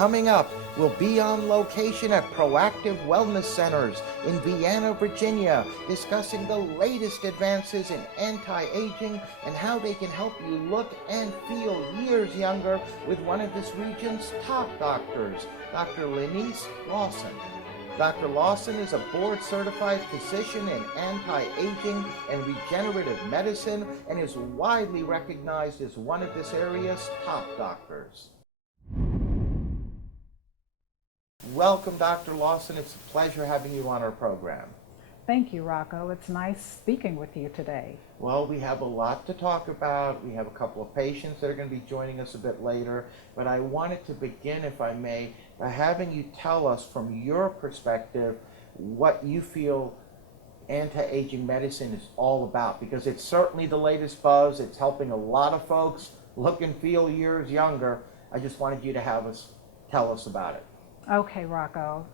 Coming up, we'll be on location at Proactive Wellness Centers in Vienna, Virginia, discussing the latest advances in anti-aging and how they can help you look and feel years younger with one of this region's top doctors, Dr. Lawson. Dr. Lawson is a board-certified physician in anti-aging and regenerative medicine and is widely recognized as one of this area's top doctors. Welcome, Dr. Lawson. It's a pleasure having you on our program. Thank you, Rocco. It's nice speaking with you today. Well, we have a lot to talk about. We have a couple of patients that are going to be joining us a bit later, but I wanted to begin, if I may, by having you tell us from your perspective what you feel anti-aging medicine is all about, because it's certainly the latest buzz. It's helping a lot of folks look and feel years younger. I just wanted you to tell us about it. Okay, Rocco.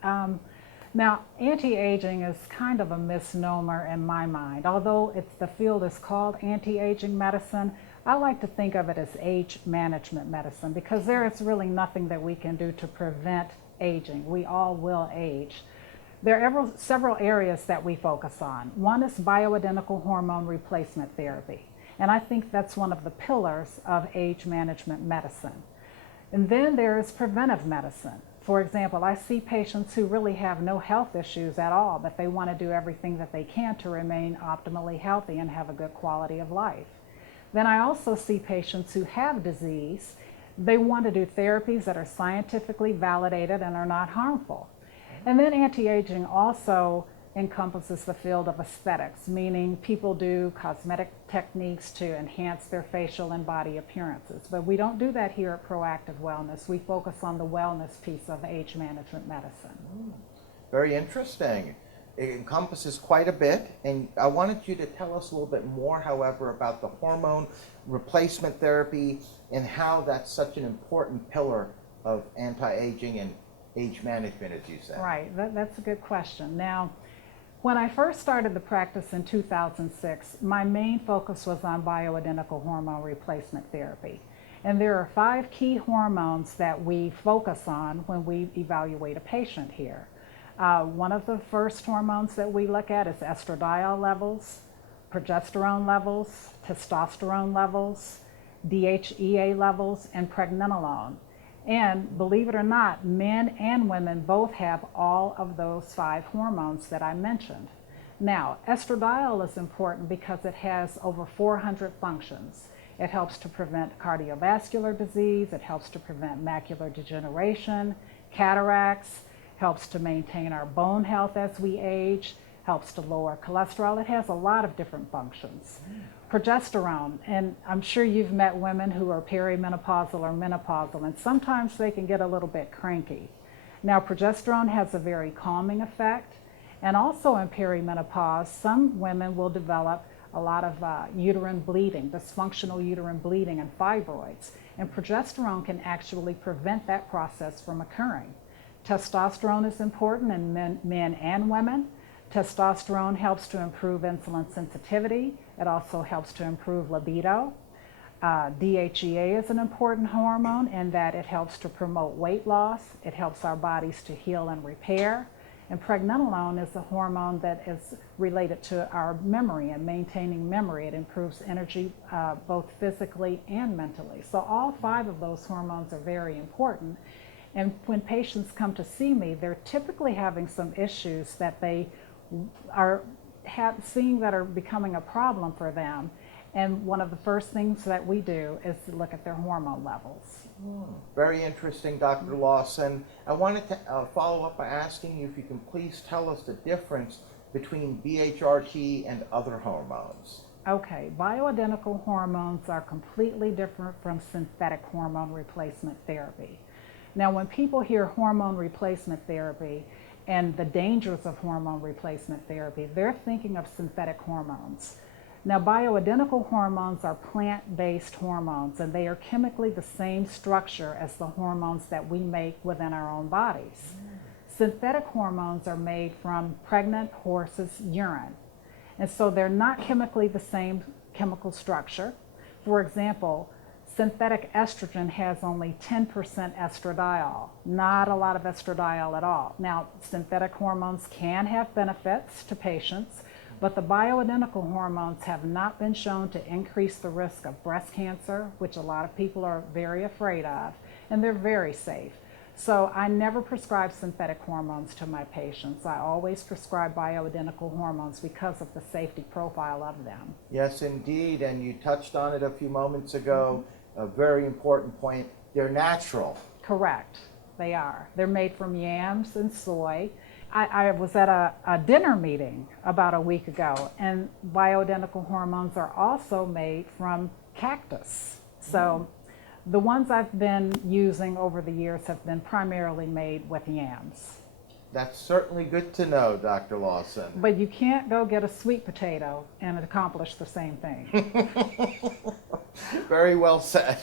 Now, anti-aging is kind of a misnomer in my mind. Although the field is called anti-aging medicine, I like to think of it as age management medicine, because there is really nothing that we can do to prevent aging. We all will age. There are several areas that we focus on. One is bioidentical hormone replacement therapy, and I think that's one of the pillars of age management medicine. And then there is preventive medicine. For example, I see patients who really have no health issues at all, but they want to do everything that they can to remain optimally healthy and have a good quality of life. Then I also see patients who have disease. They want to do therapies that are scientifically validated and are not harmful. And then anti-aging also encompasses the field of aesthetics, meaning people do cosmetic techniques to enhance their facial and body appearances. But we don't do that here at Proactive Wellness. We focus on the wellness piece of age management medicine. Very interesting. It encompasses quite a bit, and I wanted you to tell us a little bit more, however, about the hormone replacement therapy and how that's such an important pillar of anti-aging and age management, as you said. Right, that's a good question. Now, when I first started the practice in 2006, my main focus was on bioidentical hormone replacement therapy. And there are 5 key hormones that we focus on when we evaluate a patient here. One of the first hormones that we look at is estradiol levels, progesterone levels, testosterone levels, DHEA levels, and pregnenolone. And believe it or not, men and women both have all of those 5 hormones that I mentioned. Now, estradiol is important because it has over 400 functions. It helps to prevent cardiovascular disease, it helps to prevent macular degeneration, cataracts, helps to maintain our bone health as we age, helps to lower cholesterol. It has a lot of different functions. Progesterone, and I'm sure you've met women who are perimenopausal or menopausal, and sometimes they can get a little bit cranky. Now, progesterone has a very calming effect, and also in perimenopause, some women will develop a lot of uterine bleeding, dysfunctional uterine bleeding and fibroids, and progesterone can actually prevent that process from occurring. Testosterone is important in men and women. Testosterone helps to improve insulin sensitivity. It also helps to improve libido. DHEA is an important hormone in that it helps to promote weight loss. It helps our bodies to heal and repair. And pregnenolone is a hormone that is related to our memory and maintaining memory. It improves energy both physically and mentally. So all 5 of those hormones are very important. And when patients come to see me, they're typically having some issues that they are seeing that are becoming a problem for them. And one of the first things that we do is to look at their hormone levels. Very interesting, Dr. Lawson. I wanted to follow up by asking you if you can please tell us the difference between BHRT and other hormones. Okay, bioidentical hormones are completely different from synthetic hormone replacement therapy. Now, when people hear hormone replacement therapy and the dangers of hormone replacement therapy, they're thinking of synthetic hormones. Now, bioidentical hormones are plant-based hormones, and they are chemically the same structure as the hormones that we make within our own bodies. Synthetic hormones are made from pregnant horses' urine, and so they're not chemically the same chemical structure. For example, synthetic estrogen has only 10% estradiol, not a lot of estradiol at all. Now, synthetic hormones can have benefits to patients, but the bioidentical hormones have not been shown to increase the risk of breast cancer, which a lot of people are very afraid of, and they're very safe. So I never prescribe synthetic hormones to my patients. I always prescribe bioidentical hormones because of the safety profile of them. Yes, indeed, and you touched on it a few moments ago. A very important point. They're natural. Correct. They are. They're made from yams and soy. I was at a dinner meeting about a week ago, and bioidentical hormones are also made from cactus. So the ones I've been using over the years have been primarily made with yams. That's certainly good to know, Dr. Lawson. But you can't go get a sweet potato and accomplish the same thing. Very well said.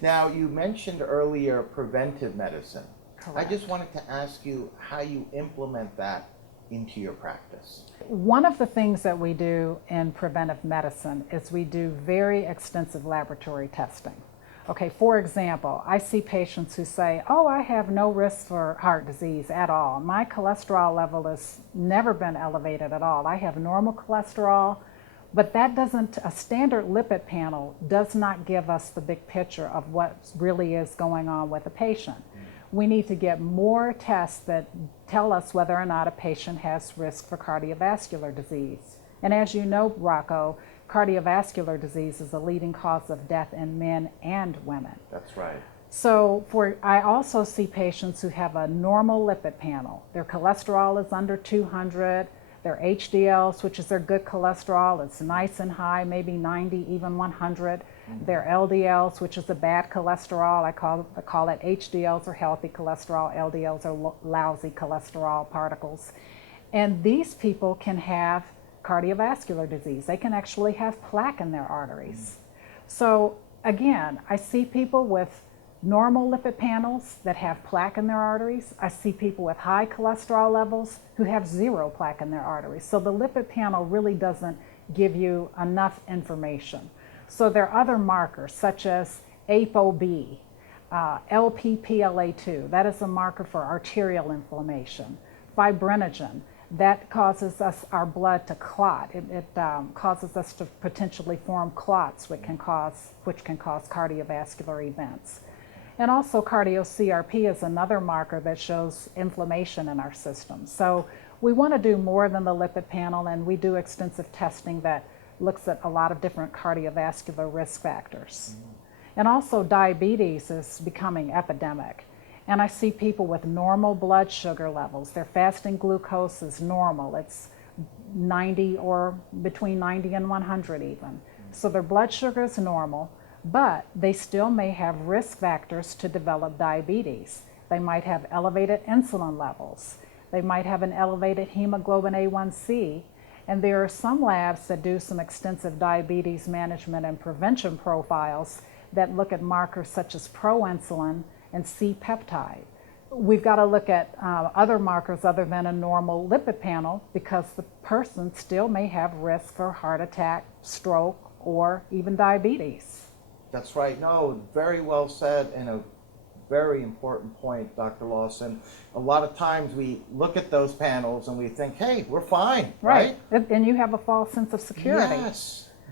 Now, you mentioned earlier preventive medicine. Correct. I just wanted to ask you how you implement that into your practice. One of the things that we do in preventive medicine is we do very extensive laboratory testing. Okay, for example, I see patients who say, oh, I have no risk for heart disease at all. My cholesterol level has never been elevated at all. I have normal cholesterol, but that doesn't, a standard lipid panel does not give us the big picture of what really is going on with a patient. We need to get more tests that tell us whether or not a patient has risk for cardiovascular disease. And as you know, Rocco, cardiovascular disease is a leading cause of death in men and women. That's right. So I also see patients who have a normal lipid panel. Their cholesterol is under 200, their HDLs, which is their good cholesterol, it's nice and high, maybe 90, even 100. Their LDLs, which is a bad cholesterol, I call it HDLs are healthy cholesterol, LDLs are lousy cholesterol particles. And these people can have cardiovascular disease. They can actually have plaque in their arteries. So again, I see people with normal lipid panels that have plaque in their arteries. I see people with high cholesterol levels who have zero plaque in their arteries. So the lipid panel really doesn't give you enough information. So there are other markers such as ApoB, LPPLA2, that is a marker for arterial inflammation, fibrinogen, that causes our blood to clot. It causes us to potentially form clots, which can cause cardiovascular events. And also cardio-CRP is another marker that shows inflammation in our system. So we want to do more than the lipid panel, and we do extensive testing that looks at a lot of different cardiovascular risk factors. And also diabetes is becoming epidemic. And I see people with normal blood sugar levels. Their fasting glucose is normal. It's 90 or between 90 and 100 even. So their blood sugar is normal, but they still may have risk factors to develop diabetes. They might have elevated insulin levels. They might have an elevated hemoglobin A1C. And there are some labs that do some extensive diabetes management and prevention profiles that look at markers such as proinsulin and C-peptide. We've got to look at other markers other than a normal lipid panel because the person still may have risk for heart attack, stroke, or even diabetes. That's right. No, very well said, and a very important point, Dr. Lawson. A lot of times we look at those panels and we think, hey, we're fine, right? And you have a false sense of security.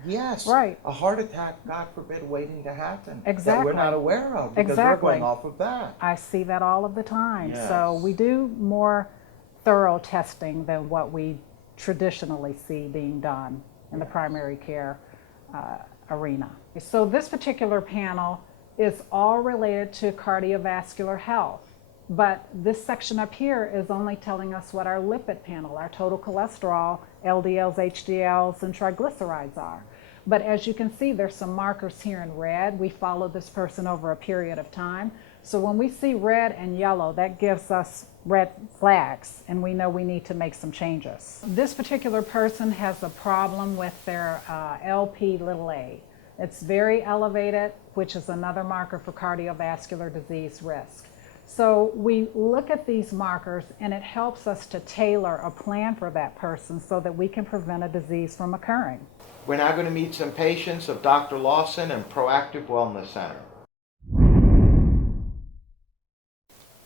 Yes. Right. A heart attack, God forbid, waiting to happen. Exactly. That we're not aware of because we're going off of that. I see that all of the time. Yes. So we do more thorough testing than what we traditionally see being done in the primary care arena. So this particular panel is all related to cardiovascular health. But this section up here is only telling us what our lipid panel, our total cholesterol, LDLs, HDLs, and triglycerides are. But as you can see, there's some markers here in red. We follow this person over a period of time. So when we see red and yellow, that gives us red flags, and we know we need to make some changes. This particular person has a problem with their Lp(a). It's very elevated, which is another marker for cardiovascular disease risk. So we look at these markers and it helps us to tailor a plan for that person so that we can prevent a disease from occurring. We're now going to meet some patients of Dr. Lawson and Proactive Wellness Center.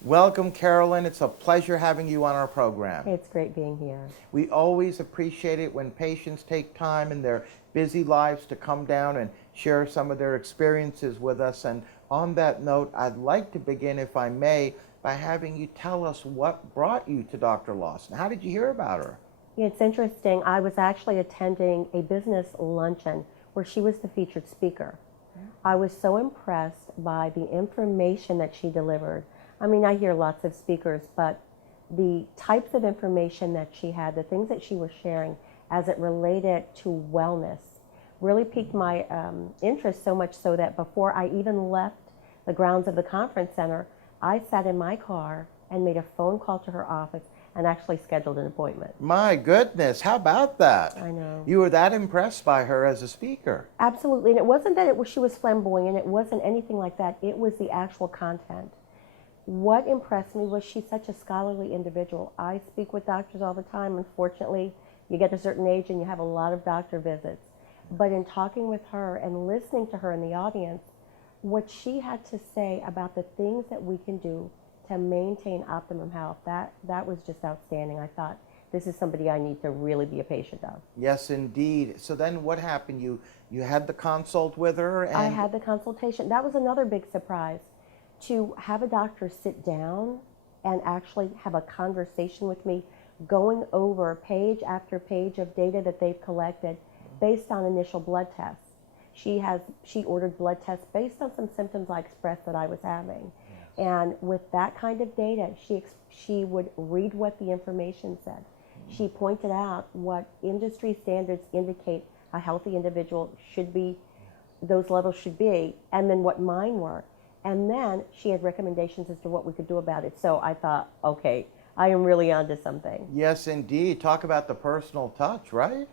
Welcome, Carolyn. It's a pleasure having you on our program. It's great being here. We always appreciate it when patients take time in their busy lives to come down and share some of their experiences with us. And on that note, I'd like to begin, if I may, by having you tell us what brought you to Dr. Lawson. How did you hear about her? It's interesting. I was actually attending a business luncheon where she was the featured speaker. I was so impressed by the information that she delivered. I mean, I hear lots of speakers, but the types of information that she had, the things that she was sharing as it related to wellness, really piqued my interest, so much so that before I even left the grounds of the conference center, I sat in my car and made a phone call to her office and actually scheduled an appointment. My goodness, how about that? I know. You were that impressed by her as a speaker. Absolutely, and it wasn't that she was flamboyant, it wasn't anything like that, it was the actual content. What impressed me was she's such a scholarly individual. I speak with doctors all the time. Unfortunately, you get to a certain age and you have a lot of doctor visits. But in talking with her and listening to her in the audience, what she had to say about the things that we can do to maintain optimum health, that was just outstanding. I thought, this is somebody I need to really be a patient of. Yes, indeed. So then what happened? You had the consult with her? And I had the consultation. That was another big surprise. To have a doctor sit down and actually have a conversation with me, going over page after page of data that they've collected based on initial blood tests. She ordered blood tests based on some symptoms I expressed that I was having. Yes. And with that kind of data, she would read what the information said. She pointed out what industry standards indicate a healthy individual should be, those levels should be, and then what mine were. And then she had recommendations as to what we could do about it. So I thought, okay, I am really onto something. Yes, indeed. Talk about the personal touch, right?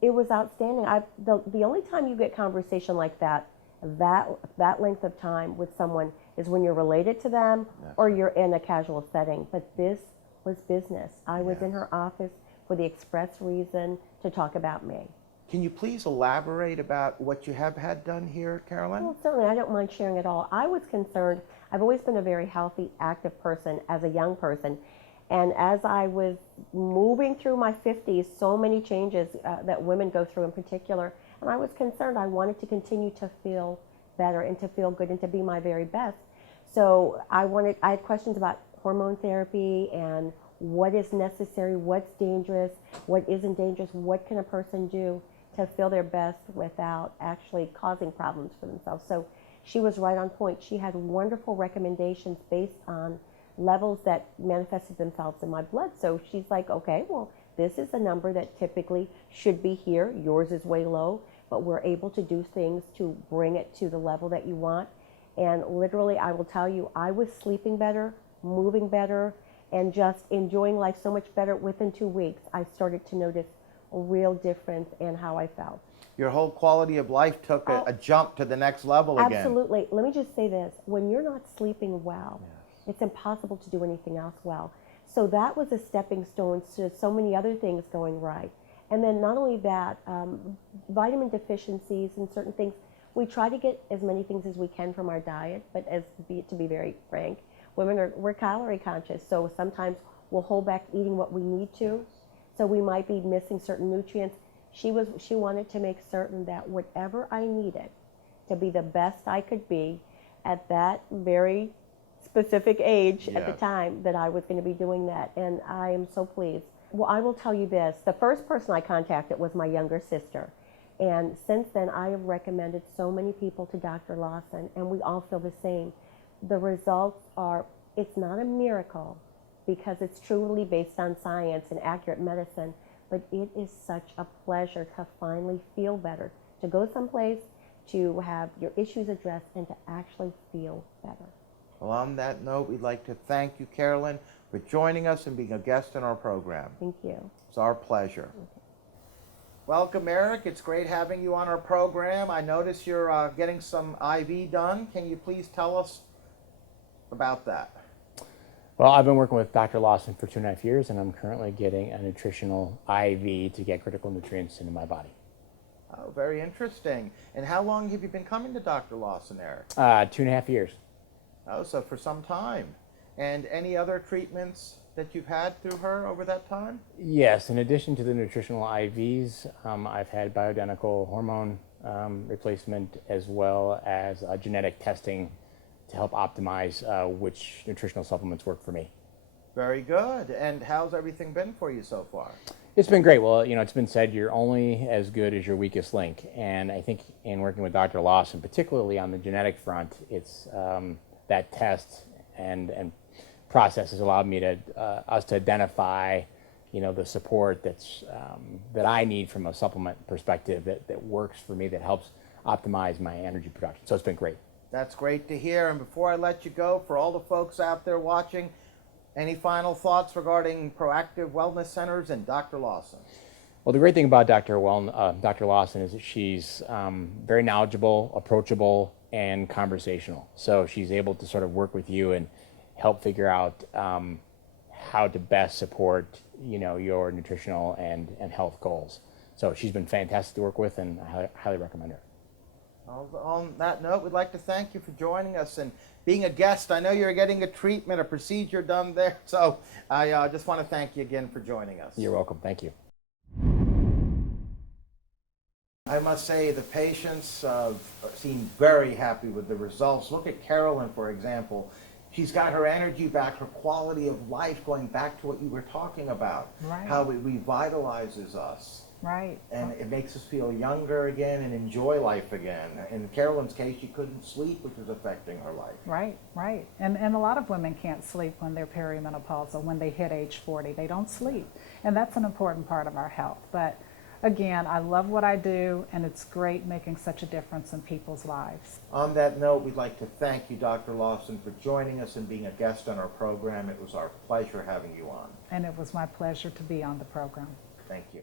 It was outstanding. The only time you get conversation like that length of time with someone is when you're related to them or you're in a casual setting. But this was business. I was in her office for the express reason to talk about me. Can you please elaborate about what you have had done here, Carolyn? Well, certainly, I don't mind sharing it all. I was concerned. I've always been a very healthy, active person as a young person. And as I was moving through my 50s, so many changes that women go through in particular, and I was concerned. I wanted to continue to feel better and to feel good and to be my very best. So I had questions about hormone therapy and what is necessary, what's dangerous, what isn't dangerous, what can a person do to feel their best without actually causing problems for themselves. So she was right on point. She had wonderful recommendations based on levels that manifested themselves in my blood. So she's like, okay, well, this is a number that typically should be here. Yours is way low, but we're able to do things to bring it to the level that you want. And literally, I will tell you, I was sleeping better, moving better, and just enjoying life so much better. Within 2 weeks, I started to notice a real difference in how I felt. Your whole quality of life took a jump to the next level again. Absolutely. Let me just say this. When you're not sleeping well, it's impossible to do anything else well. So that was a stepping stone to so many other things going right. And then not only that, vitamin deficiencies and certain things, we try to get as many things as we can from our diet, but to be very frank, we're calorie conscious, so sometimes we'll hold back eating what we need to. So we might be missing certain nutrients. She wanted to make certain that whatever I needed to be the best I could be at that very specific age at the time, that I was going to be doing that, and I am so pleased. Well, I will tell you this. The first person I contacted was my younger sister, and since then I have recommended so many people to Dr. Lawson, and we all feel the same. The results are, it's not a miracle because it's truly based on science and accurate medicine, but it is such a pleasure to finally feel better, to go someplace, to have your issues addressed, and to actually feel better. Well, on that note, we'd like to thank you, Carolyn, for joining us and being a guest in our program. Thank you. It's our pleasure. Okay. Welcome, Eric. It's great having you on our program. I notice you're getting some IV done. Can you please tell us about that? Well, I've been working with Dr. Lawson for 2.5 years, and I'm currently getting a nutritional IV to get critical nutrients into my body. Oh, very interesting. And how long have you been coming to Dr. Lawson there? 2.5 years. Oh, so for some time. And any other treatments that you've had through her over that time? Yes, in addition to the nutritional IVs, I've had bioidentical hormone replacement as well as genetic testing to help optimize which nutritional supplements work for me. Very good. And how's everything been for you so far? It's been great. Well, it's been said you're only as good as your weakest link. And I think in working with Dr. Lawson, particularly on the genetic front, it's that test and process has allowed me to us to identify, the support that I need from a supplement perspective that works for me, that helps optimize my energy production. So it's been great. That's great to hear. And before I let you go, for all the folks out there watching, any final thoughts regarding Proactive Wellness Centers and Dr. Lawson? Well, the great thing about Dr. Lawson is that she's very knowledgeable, approachable, and conversational. So she's able to sort of work with you and help figure out how to best support, your nutritional and health goals. So she's been fantastic to work with, and I highly recommend her. On that note, we'd like to thank you for joining us and being a guest. I know you're getting a treatment, a procedure done there, so I just want to thank you again for joining us. You're welcome. Thank you. I must say the patients seem very happy with the results. Look at Carolyn, for example. She's got her energy back, her quality of life, going back to what you were talking about, Right. how it revitalizes us. Right. And it makes us feel younger again and enjoy life again. In Carolyn's case, she couldn't sleep, which was affecting her life. Right, right. And a lot of women can't sleep when they're perimenopausal, when they hit age 40. They don't sleep. And that's an important part of our health. But again, I love what I do, and it's great making such a difference in people's lives. On that note, we'd like to thank you, Dr. Lawson, for joining us and being a guest on our program. It was our pleasure having you on. And it was my pleasure to be on the program. Thank you.